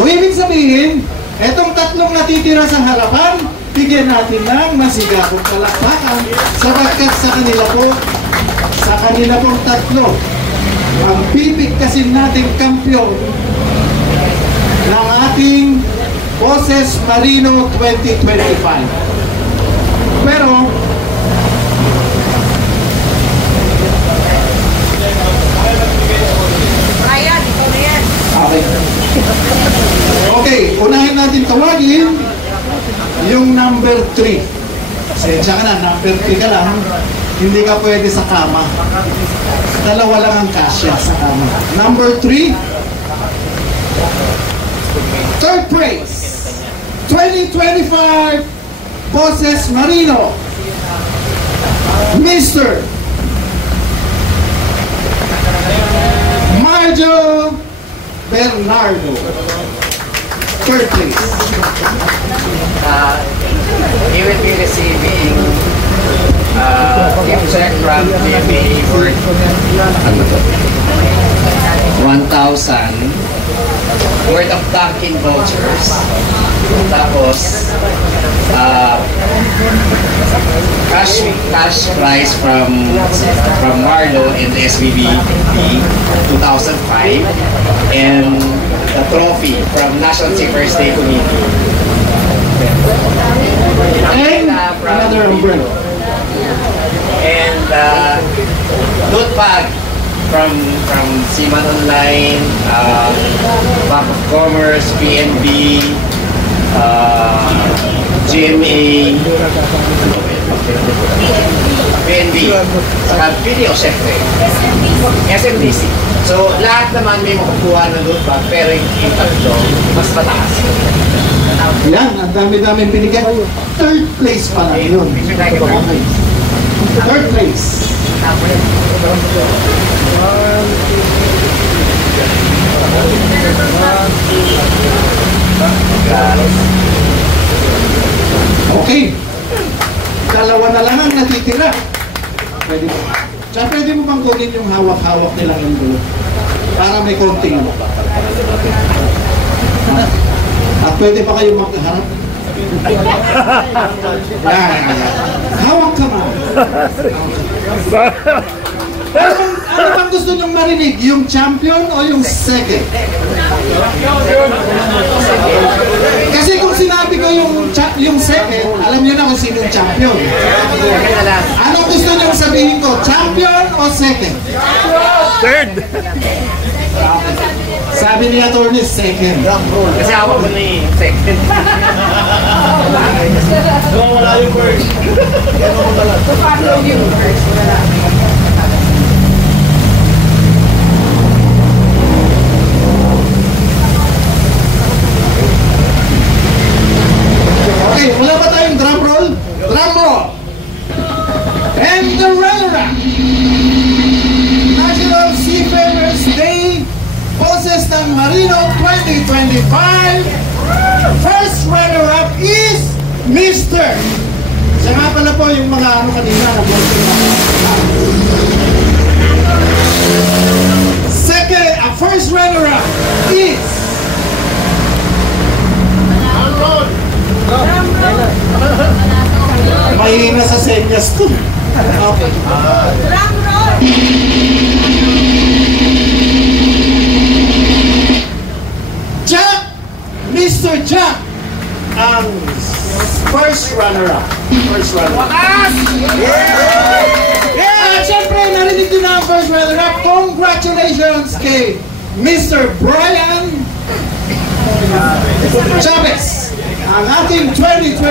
So ibig sabihin, etong tatlong natitira sa harapan, bigyan natin ng masigapong palakpakan sapagkat sa kanila pong tatlo ang pipigkasin nating kampiyon ng ating Boses Marino 2025. Pero Brian, ikaw na yan. okay, unahin natin tawagin yung number 3. Sensya ka na, number 3 ka lang. Hindi ka pwede sa kama. Dalawa lang ang kasya sa kama. Number 3, third place, 2025 Boses Marino, Mr. Marjo Bernardo. Third place. He will be receiving gift check from GMA worth 1,000 worth of Dunkin' vouchers. Tapos cash prize from Marlo and the SBB 2005, and the trophy from National Safers Day Committee. And another umbrella. And loot bag from Seaman Online, Bank of Commerce, PNB, GMA, PNB, saka video syempre, SMDC. So lahat naman may makukuha ng loot bag, pero yung tatlo mas mataas. Yan, ang dami-daming binigay. Third place pa lang yun. Third place. Okay. Dalawa na lang ang natitira. Pwede mo. Tsaka pwede mo bang kunin yung hawak-hawak nilang yung para may konting ano. At pwede pa kayo magkaharap. Hawak ka man. Ano bang gusto nyong marinig? Yung champion o yung second? Kasi kung sinabi ko yung second, alam nyo na kung sino yung champion. Anong gusto nyong sabihin ko? Champion o second? Third! Sabi ni attorney, second. Kasi ako ko na yung second. Wala yung first. So, paano yung first? Okay, wala ba tayong drum roll? Drum roll! And the runner-up! National Seafarers Day, Boses ng Marino 2025. First runner-up is Mr. Siya nga pala po yung mga ano kanina na second, first runner-up is mahina sa senyas ko. Okay. Drum roll! Jack! Mr. Jack! Ang first runner-up. First runner-up. At syempre, narinig din na ang first runner-up. Congratulations kay Mr. Brian Chavez, ang ating 2025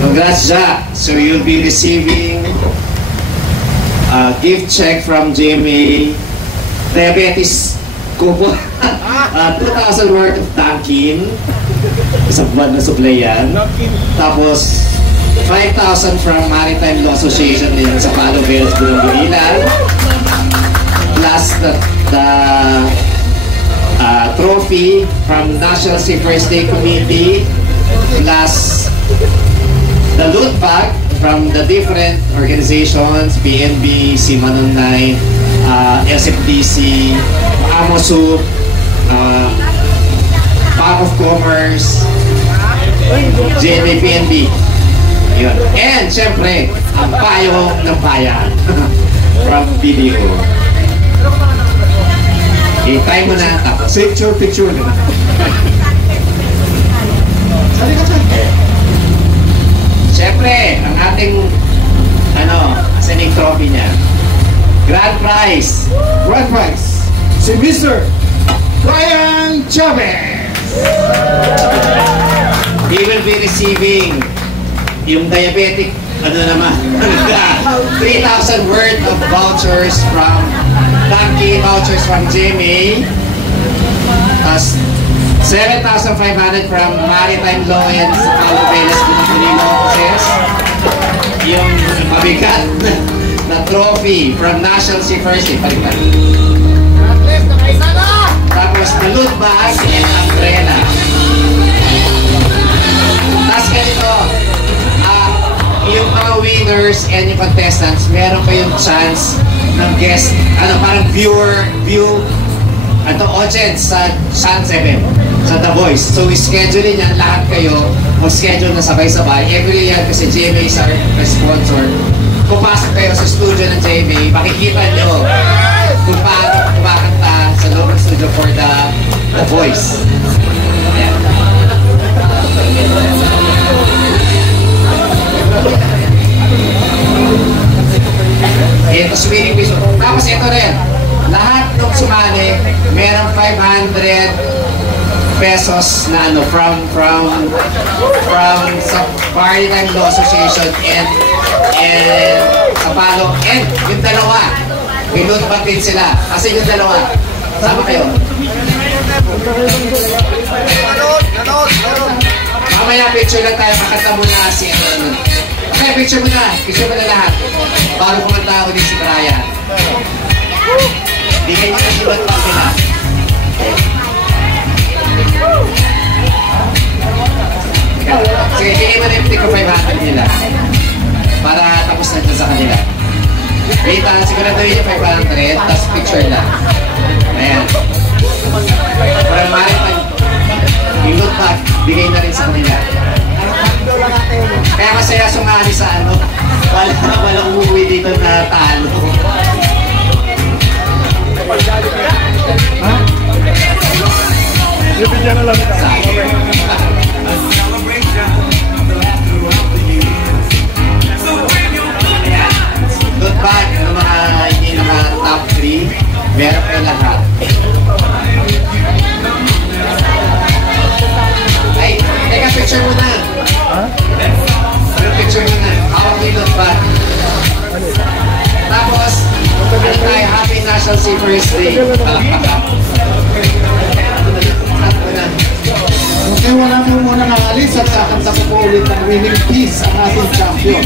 Congrats, Jack. So you'll be receiving a gift check from GMA Diabetes Kupo. 2,000 worth of Dunkin'. Sa buwan na supply yan. Tapos 5,000 from Maritime Law Association din sa Palo Bells, Bulong-Bulilan. Plus the trophy from National Seafarers Day Committee. Plus the loot bag from the different organizations, PNB, Simanon 9, SFDC, Amosup, Bank of Commerce, JMA-PNB. Yun. And syempre, ang payong ng bayan from BDO. I-try mo na tapos. Picture na. Sali ka dyan. Syempre, ang ating asaning trophy niya. Grand prize. Grand prize. Si Mr. Brian Chavez. He will be receiving yung diabetic, 3,000 worth of vouchers from Lucky vouchers from GMA. Tapos 7,500 from Maritime Lawyers Paulo Velas Bunipulino Offices. Yung mabigat na trophy from National Seafarers. Palitan. Tapos na loot bag and umbrella. Tapos ganito, yung mga winners and yung contestants, meron kayong chance ng guest, parang audience sa Channel 7, sa The Voice. So, schedule niyan, lahat kayo, mag-schedule na sabay-sabay. Every year, kasi GMA is our sponsor. Pupasok kayo sa studio ng GMA, makikita nyo kung paano kumakanta sa loob ng studio for The Voice. Ayan. Ito, swimming piso. Tapos ito rin, lahat ng sumali, merong 500 pesos na from sa Maritime Law Association and Kapalo. And yung dalawa, pinut back din sila. Kasi yung dalawa, sama kayo. Mamaya picture lang tayo, makanta muna si okay, picture mo na lahat. Bago kumanta ako din si Brian. Bigay nyo na si Ba't pa sila. Sige, bigay mo na yung tika 500 nila. Para tapos na dyan sa kanila. Wait, siguraduhin yung 500, tapos picture lang. Ayan. Para maritime, yung loot bag, bigay na rin sa kanila. Kaya masaya sumali sa walang umuwi dito na talo. Ha? Bibigyan na lang ito. Loot bag ng mga hindi naka-top 3, meron kayo lahat. Ay, teka, picture mo na. Ha? Picture mo na. Hawak mo yung loot bag. Tapos, tayo, Happy National Seafarers Day. Palakpakan. Okay, wala mo muna nangalis at kakanta ko po ulit ng Winning Peace ang ating champion.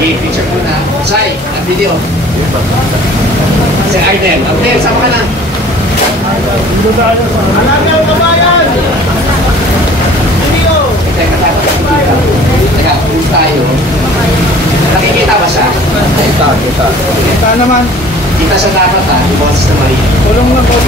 Okay, picture mo na. Sai, ang video. Si Arden. Okay, sama ka na. Alam ng kabayan! Video! Teka, teka, pulis tayo. Nakikita ba siya? Kita naman. Kita siya dapat ha, yung boses na mali. Tulong lang po,